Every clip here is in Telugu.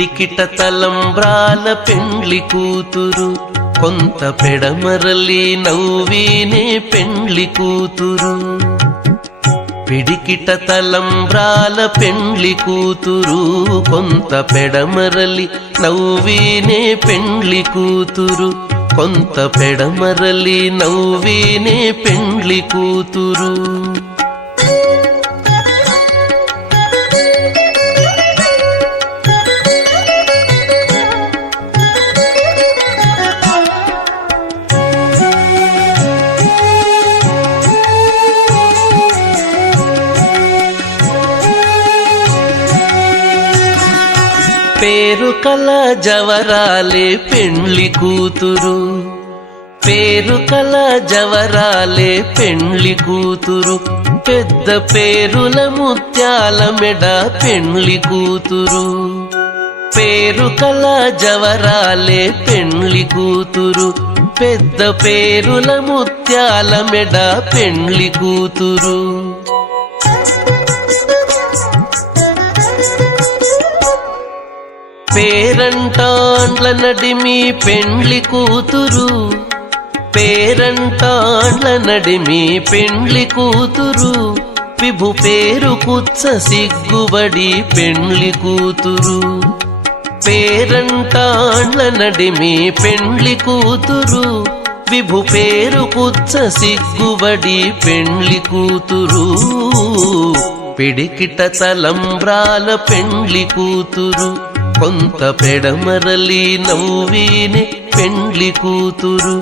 పిడికిట తలంబ్రాల పెండ్లి కూతురు, కొంత పెడమరలి నవ్వీనే పెండ్లి కూతురు. పిడికిట తలంబ్రాల పెండ్లి కూతురు, కొంత పెడమరలి నవ్వీనే పెండ్లి కూతురు, కొంత పెడమరలి నవ్వీనే పెండ్లి కూతురు. పేరు కల జవరాలే పెండ్లి కూతురు, పేరు కల జవరాలే పెండ్లి కూతురు, పెద్ద పేరుల ముత్యాల మెడ పెండ్లి కూతురు. పేరు కల జవరాలే పెండ్లి కూతురు, పెద్ద పేరుల ముత్యాల మెడ పెండ్లి కూతురు. పేరంటాండ్ల నడిమి పెండ్లి కూతురు, పేరంటాండ్ల నడిమి పెండ్లి కూతురు, విభు పేరు కుచ్చ సిగ్గుబడి పెండ్లి కూతురు. పేరంటాండ్ల నడిమి పెండ్లి కూతురు, విభు పేరు కుచ్చ సిగ్గుబడి పెండ్లి కూతురు. పిడికిట తలంబ్రాల పెండ్లి కూతురు, కొంత పెడమరలి నవ్వీనే పెండ్లి కూతురు,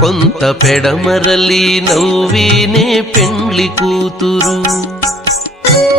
కొంత పెడమరలి నవ్వీనే పెండ్లి కూతురు.